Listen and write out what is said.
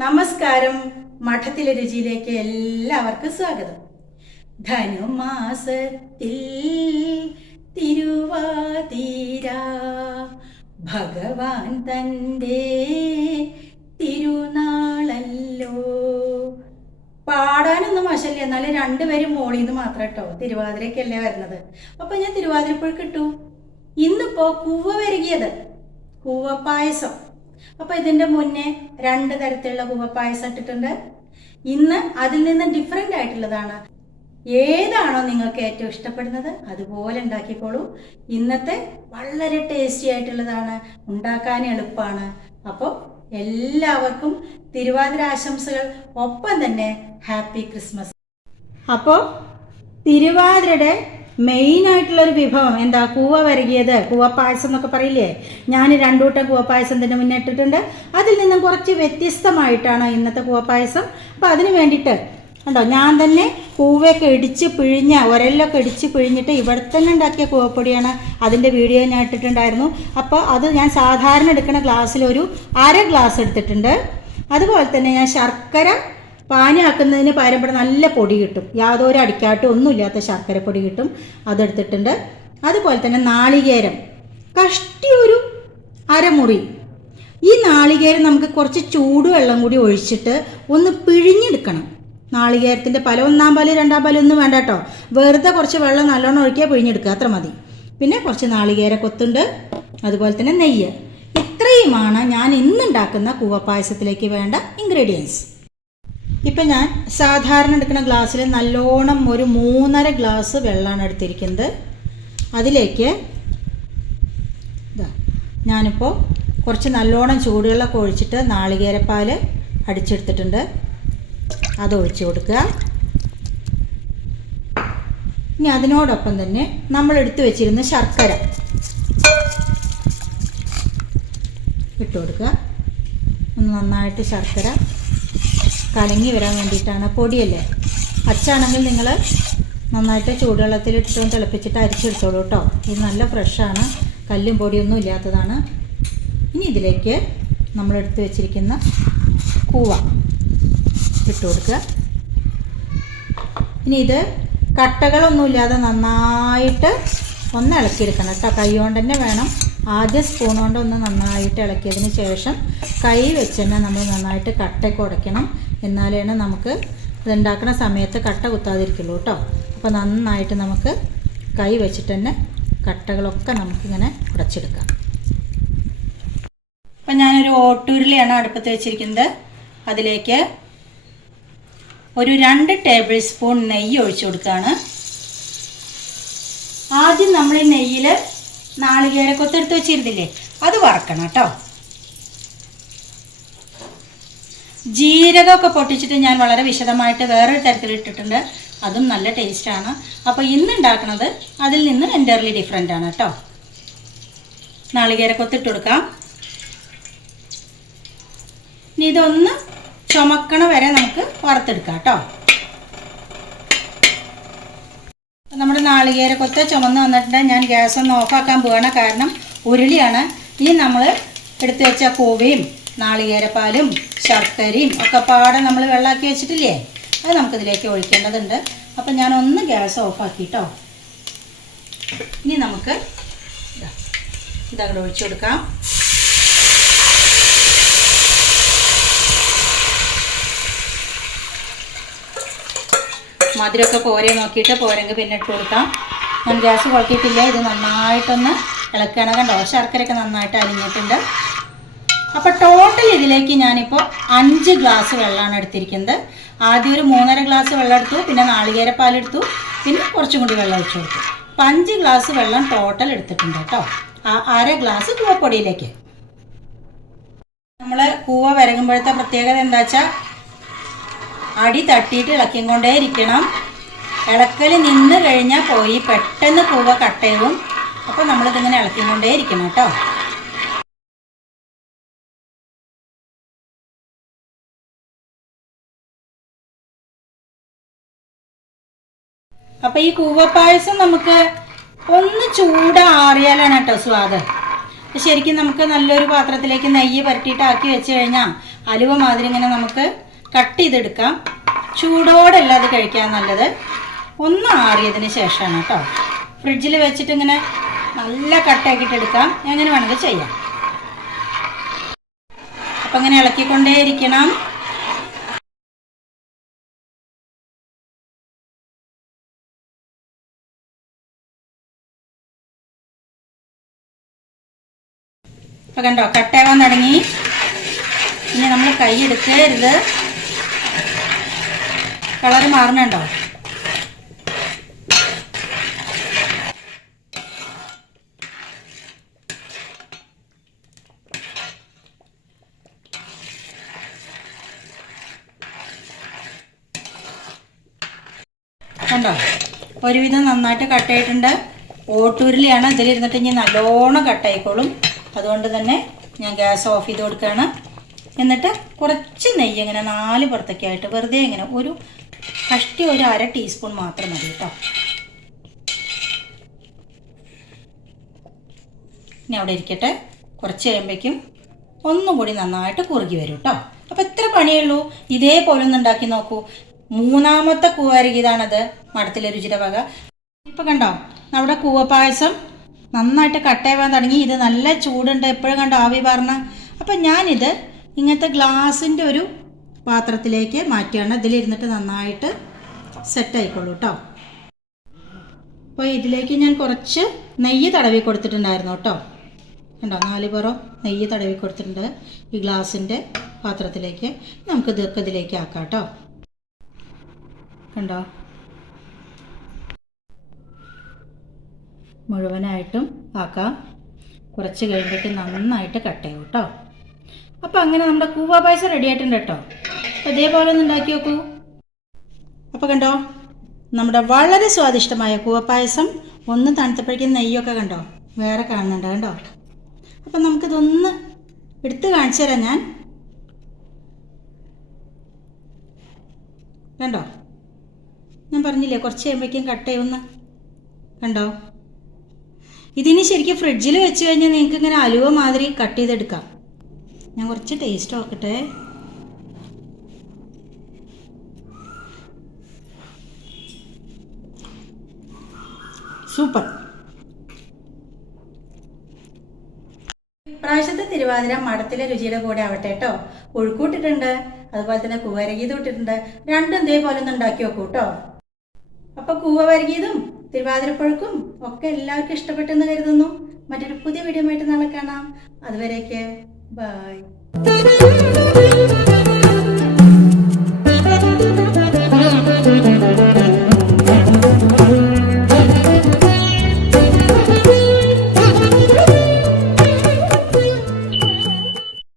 നമസ്കാരം. മഠത്തിലെ രുചിയിലേക്ക് എല്ലാവർക്കും സ്വാഗതം. ധനുമാസത്തിൽ തിരുവാതിര ഭഗവാൻ തന്റെ തിരുനാളല്ലോ. പാടാനൊന്നും വശല്ല എന്നാലും രണ്ടുപേരും മോളിൽ നിന്ന് മാത്രം കേട്ടോ തിരുവാതിരക്കല്ലേ വരുന്നത്. അപ്പൊ ഞാൻ തിരുവാതിരപ്പുഴ കിട്ടൂ ഇന്നിപ്പോ കൂവ വരികിയത് കൂവപ്പായസം അപ്പൊ ഇതിന്റെ മുന്നേ രണ്ട് തരത്തിലുള്ള കൂവപ്പായസം ഇട്ടിട്ടുണ്ട്. ഇന്ന് അതിൽ നിന്ന് ഡിഫറെന്റ് ആയിട്ടുള്ളതാണ്. ഏതാണോ നിങ്ങൾക്ക് ഏറ്റവും ഇഷ്ടപ്പെടുന്നത് അതുപോലെ ഉണ്ടാക്കിക്കോളൂ. ഇന്നത്തെ വളരെ ടേസ്റ്റി ആയിട്ടുള്ളതാണ്. ഉണ്ടാക്കാൻ എളുപ്പമാണ്. അപ്പോൾ എല്ലാവർക്കും തിരുവാതിര ആശംസകൾ. ഒപ്പം തന്നെ ഹാപ്പി ക്രിസ്മസ് അപ്പോൾ തിരുവാതിരയുടെ മെയിൻ ആയിട്ടുള്ള ഒരു വിഭവം. എന്താ? കൂവ വരകിയത്. കൂവപ്പായസം എന്നൊക്കെ പറയില്ലേ? ഞാൻ രണ്ടൂട്ടം കൂവപ്പായസം പായസം തന്നെ മുന്നേ ഇട്ടിട്ടുണ്ട്. അതിൽ നിന്നും കുറച്ച് വ്യത്യസ്തമായിട്ടാണ് ഇന്നത്തെ കൂവപ്പായസം പായസം. അപ്പോൾ അതിന് വേണ്ടിയിട്ട് കണ്ടോ? ഞാൻ തന്നെ കൂവയൊക്കെ ഇടിച്ച് പിഴിഞ്ഞ ഒരല്ലൊക്കെ ഇടിച്ച് പിഴിഞ്ഞിട്ട് ഇവിടെ തന്നെ ഉണ്ടാക്കിയ കൂവപ്പൊടിയാണ് അതിന്റെ വീഡിയോ ഞാൻ ഇട്ടിട്ടുണ്ടായിരുന്നു. അപ്പോൾ അത് ഞാൻ സാധാരണ എടുക്കുന്ന ഗ്ലാസ്സിൽ ഒരു അര ഗ്ലാസ് എടുത്തിട്ടുണ്ട്. അതുപോലെ തന്നെ ഞാൻ ശർക്കര പാനിയാക്കുന്നതിന് പകരം ഇവിടെ നല്ല പൊടി കിട്ടും. യാതൊരു അടിക്കാട്ടും ഒന്നുമില്ലാത്ത ശർക്കര പൊടി കിട്ടും. അതെടുത്തിട്ടുണ്ട്. അതുപോലെ തന്നെ നാളികേരം. കഷ്ടിയൊരു അരമുറി. ഈ നാളികേരം നമുക്ക് കുറച്ച് ചൂടുവെള്ളം കൂടി ഒഴിച്ചിട്ട് ഒന്ന് പിഴിഞ്ഞെടുക്കണം. നാളികേരത്തിന്റെ പല ഒന്നാം പാൽ രണ്ടാം പാൽ ഒന്നും വേണ്ട കേട്ടോ. വെറുതെ കുറച്ച് വെള്ളം നല്ലോണം ഒഴിക്കുക പിഴിഞ്ഞെടുക്കുക. അത്ര മതി. പിന്നെ കുറച്ച് നാളികേര കൊത്തുണ്ട്. അതുപോലെ തന്നെ നെയ്യ്. ഇത്രയുമാണ് ഞാൻ ഇന്നുണ്ടാക്കുന്ന കൂവപ്പായസത്തിലേക്ക് വേണ്ട ഇൻഗ്രീഡിയൻസ് ഇപ്പം ഞാൻ സാധാരണ എടുക്കുന്ന ഗ്ലാസ്സിൽ നല്ലോണം ഒരു മൂന്നര ഗ്ലാസ് വെള്ളമാണ് എടുത്തിരിക്കുന്നത്. അതിലേക്ക് ഇതാ ഞാനിപ്പോൾ കുറച്ച് നല്ലോണം ചൂടുവെള്ളമൊക്കെ ഒഴിച്ചിട്ട് നാളികേരപ്പാൽ അടിച്ചെടുത്തിട്ടുണ്ട്. അത് ഒഴിച്ചു കൊടുക്കുക. ഇനി അതിനോടൊപ്പം തന്നെ നമ്മൾ എടുത്തു വെച്ചിരുന്ന ശർക്കര ഇട്ട് കൊടുക്കുക. ഒന്ന് നന്നായിട്ട് ശർക്കര കലങ്ങി വരാൻ വേണ്ടിയിട്ടാണ് പൊടിയല്ലേ? അച്ചാണെങ്കിൽ നിങ്ങൾ നന്നായിട്ട് ചൂടുവെള്ളത്തിലിട്ടും തിളപ്പിച്ചിട്ട് അരിച്ചെടുത്തോളൂ കേട്ടോ ഇത് നല്ല ഫ്രഷാണ്. കല്ലും പൊടിയൊന്നും ഇല്ലാത്തതാണ്. ഇനി ഇതിലേക്ക് നമ്മൾ എടുത്തു വെച്ചിരിക്കുന്ന കൂവ ഇട്ട് കൊടുക്കുക. ഇനി ഇത് കട്ടകളൊന്നുമില്ലാതെ നന്നായിട്ട് ഒന്ന് ഇളക്കിയെടുക്കണം കേട്ടോ കൈ കൊണ്ട് തന്നെ വേണം. ആദ്യം സ്പൂൺ കൊണ്ട് ഒന്ന് നന്നായിട്ട് ഇളക്കിയതിന് ശേഷം കൈ വെച്ച് തന്നെ നമ്മൾ നന്നായിട്ട് കട്ടയൊക്കെ ഉടയ്ക്കണം. എന്നാലാണ് നമുക്ക് ഇതുണ്ടാക്കുന്ന സമയത്ത് കട്ട കുത്താതിരിക്കുള്ളൂ കേട്ടോ. അപ്പോൾ നന്നായിട്ട് നമുക്ക് കൈ വെച്ചിട്ട് തന്നെ കട്ടകളൊക്കെ നമുക്കിങ്ങനെ ഉടച്ചെടുക്കാം. അപ്പം ഞാനൊരു ഓട്ടുരുളിയാണ് അടുപ്പത്ത് വെച്ചിരിക്കുന്നത്. അതിലേക്ക് ഒരു രണ്ട് ടേബിൾ സ്പൂൺ നെയ്യ് ഒഴിച്ചു കൊടുക്കുകയാണ് ആദ്യം നമ്മൾ ഈ നെയ്യിൽ നാളികേര കൊത്തെടുത്ത് വെച്ചിരുന്നില്ലേ അത് വറക്കണം കേട്ടോ. ജീരകമൊക്കെ പൊട്ടിച്ചിട്ട് ഞാൻ വളരെ വിശദമായിട്ട് വേറൊരു തരത്തിൽ ഇട്ടിട്ടുണ്ട് അതും നല്ല ടേസ്റ്റാണ് അപ്പോൾ ഇന്ന് ഉണ്ടാക്കുന്നത് അതിൽ നിന്ന് എന്റർലി ഡിഫറെന്റ് ആണ് കേട്ടോ. നാളികേര കൊത്തിട്ട് കൊടുക്കാം. ഇനി ഇതൊന്ന് ചുമക്കണ വരെ നമുക്ക് വറുത്തെടുക്കാം കേട്ടോ. നമ്മുടെ നാളികേര കൊത്ത് ചുമന്ന് വന്നിട്ടുണ്ട്. ഞാൻ ഗ്യാസ് ഒന്ന് ഓഫാക്കാൻ പോവുകയാണ് കാരണം ഉരുളിയാണ്. ഈ നമ്മൾ എടുത്തു വെച്ച കൂവയും നാളികേരപ്പാലും ശർക്കരയും ഒക്കെ പാടെ നമ്മൾ വെള്ളമാക്കി വെച്ചിട്ടില്ലേ? അത് നമുക്കിതിലേക്ക് ഒഴിക്കേണ്ടതുണ്ട്. അപ്പം ഞാനൊന്ന് ഗ്യാസ് ഓഫാക്കിട്ടോ ഇനി നമുക്ക് ഇതാ ഇതങ്ങോട്ട് ഒഴിച്ചു കൊടുക്കാം. മധുരമൊക്കെ പോരെ നോക്കിയിട്ട് പോരെങ്കിൽ പിന്നെ ഇട്ട് കൊടുക്കാം. ഞാൻ ഗ്യാസ് കുഴക്കിയിട്ടില്ല ഇത് നന്നായിട്ടൊന്ന് ഇളക്കണം കണ്ടോ? ശർക്കരയൊക്കെ നന്നായിട്ട് അരിഞ്ഞിട്ടുണ്ട്. അപ്പോൾ ടോട്ടൽ ഇതിലേക്ക് ഞാനിപ്പോൾ അഞ്ച് ഗ്ലാസ് വെള്ളമാണ് എടുത്തിരിക്കുന്നത്. ആദ്യം ഒരു മൂന്നര ഗ്ലാസ് വെള്ളം എടുത്തു പിന്നെ നാളികേരപ്പാൽ എടുത്തു പിന്നെ കുറച്ചും കൂടി വെള്ളം ഒഴിച്ചു കൊടുത്തു. അപ്പം അഞ്ച് ഗ്ലാസ് വെള്ളം ടോട്ടൽ എടുത്തിട്ടുണ്ട് കേട്ടോ. ആ അര ഗ്ലാസ് കൂവപ്പൊടിയിലേക്ക്. നമ്മൾ കൂവ വരകുമ്പോഴത്തെ പ്രത്യേകത എന്താ വെച്ചാൽ അടി തട്ടിയിട്ട് ഇളക്കിയും കൊണ്ടേ ഇരിക്കണം. ഇളക്കൽ നിന്ന് കഴിഞ്ഞാൽ പോയി പെട്ടെന്ന് കൂവ കട്ടയും അപ്പോൾ നമ്മളിതിങ്ങനെ ഇളക്കിക്കൊണ്ടേ ഇരിക്കണം കേട്ടോ. അപ്പോൾ ഈ കൂവപ്പായസം നമുക്ക് ഒന്ന് ചൂടാറിയാലാണ് കേട്ടോ സ്വാദ്. ശരിക്കും നമുക്ക് നല്ലൊരു പാത്രത്തിലേക്ക് നെയ്യ് പരട്ടിയിട്ട് ആക്കി വെച്ച് കഴിഞ്ഞാൽ അലുവ മാതിരി ഇങ്ങനെ നമുക്ക് കട്ട് ചെയ്തെടുക്കാം. ചൂടോടല്ല അത് കഴിക്കാൻ നല്ലത്. ഒന്ന് ആറിയതിന് ശേഷമാണ് കേട്ടോ. ഫ്രിഡ്ജിൽ വെച്ചിട്ട് ഇങ്ങനെ നല്ല കട്ടാക്കിയിട്ട് എടുക്കാം എങ്ങനെ വേണമെങ്കിൽ ചെയ്യാം. അപ്പം ഇങ്ങനെ ഇളക്കിക്കൊണ്ടേയിരിക്കണം. ഇപ്പൊ കണ്ടോ കട്ടയാവാൻ തുടങ്ങി. ഇനി നമ്മൾ കൈ എടുക്കരുത്. കളർ മാറണുണ്ടോ? കണ്ടോ ഒരുവിധം നന്നായിട്ട് കട്ടായിട്ടുണ്ട് ഓട്ടൂരിലാണ് ഇതിലിരുന്നിട്ട് ഇനി നല്ലോണം കട്ടായിക്കോളും അതുകൊണ്ട് തന്നെ ഞാൻ ഗ്യാസ് ഓഫ് ചെയ്ത് കൊടുക്കുകയാണ്. എന്നിട്ട് കുറച്ച് നെയ്യ് ഇങ്ങനെ നാല് പുറത്തൊക്കെ ആയിട്ട് വെറുതെ ഇങ്ങനെ ഒരു കഷ്ടി ഒരു അര ടീസ്പൂൺ മാത്രം മതി കേട്ടോ. ഇനി അവിടെ ഇരിക്കട്ടെ. കുറച്ച് കഴിയുമ്പോഴേക്കും ഒന്നും കൂടി നന്നായിട്ട് കുറുകി വരും കേട്ടോ. അപ്പം എത്ര പണിയുള്ളൂ. ഇതേപോലെ ഒന്ന് ഉണ്ടാക്കി നോക്കൂ. മൂന്നാമത്തെ കൂവരകിതാണത് മഠത്തിലെ രുചിയുടെ വക. ഇപ്പം കണ്ടോ? നമ്മുടെ കൂവപ്പായസം നന്നായിട്ട് കട്ടയാവാൻ തുടങ്ങി. ഇത് നല്ല ചൂടുണ്ട്. എപ്പോഴും കണ്ടോ ആവി പറഞ്ഞ അപ്പം ഞാനിത് ഇങ്ങനത്തെ ഗ്ലാസിന്റെ ഒരു പാത്രത്തിലേക്ക് മാറ്റുകയാണ് ഇതിലിരുന്നിട്ട് നന്നായിട്ട് സെറ്റ് ആയിക്കോളൂ കേട്ടോ അപ്പോൾ ഇതിലേക്ക് ഞാൻ കുറച്ച് നെയ്യ് തടവി കൊടുത്തിട്ടുണ്ടായിരുന്നു കേട്ടോ കണ്ടോ? നാല് പുറം നെയ്യ് തടവി കൊടുത്തിട്ടുണ്ട് ഈ ഗ്ലാസിന്റെ പാത്രത്തിലേക്ക്. നമുക്ക് ഇതൊക്കെ ഇതിലേക്ക് ആക്കാം കേട്ടോ കണ്ടോ? മുഴുവനായിട്ടും ആക്കാം കുറച്ച് കഴിഞ്ഞിട്ട് നന്നായിട്ട് കട്ട് ചെയ്യും കേട്ടോ അപ്പോൾ അങ്ങനെ നമ്മുടെ കൂവ പായസം റെഡി ആയിട്ടുണ്ട് കേട്ടോ അപ്പോൾ ഇതേപോലെ ഒന്ന് ഉണ്ടാക്കി നോക്കൂ. അപ്പോൾ കണ്ടോ നമ്മുടെ വളരെ സ്വാദിഷ്ടമായ കൂവപ്പായസം ഒന്ന് തണുത്തപ്പോഴേക്കും നെയ്യൊക്കെ കണ്ടോ വേറെ കാണുന്നുണ്ട് കണ്ടോ. അപ്പം നമുക്കിതൊന്ന് എടുത്ത് കാണിച്ചു തരാം ഞാൻ. കണ്ടോ ഞാൻ പറഞ്ഞില്ലേ കുറച്ച് കഴിയുമ്പോഴേക്കും കട്ട് ചെയ്യുമെന്ന് കണ്ടോ? ഇതിന് ശരിക്കും ഫ്രിഡ്ജിൽ വെച്ച് കഴിഞ്ഞാൽ നിങ്ങൾക്ക് ഇങ്ങനെ അലുവ മാതിരി കട്ട് ചെയ്തെടുക്കാം. ഞാൻ കുറച്ച് ടേസ്റ്റ് നോക്കട്ടെ. സൂപ്പർ പ്രാവശ്യത്തെ തിരുവാതിര മടത്തിലെ രുചിയുടെ കൂടെ ആവട്ടെ കേട്ടോ ഒഴുക്കൂട്ടിട്ടുണ്ട് അതുപോലെ തന്നെ കൂവരകീതും ഇട്ടിട്ടുണ്ട്. രണ്ടും ഇതേപോലെ ഒന്ന് ഉണ്ടാക്കി നോക്കൂ കേട്ടോ അപ്പൊ കൂവവരഗീതും തിരുവാതിരപ്പുഴക്കും ഒക്കെ എല്ലാവർക്കും ഇഷ്ടപ്പെട്ടെന്ന് കരുതുന്നു. മറ്റൊരു പുതിയ വീഡിയോ ആയിട്ട് നാളെ കാണാം. അതുവരേക്ക് ബൈ.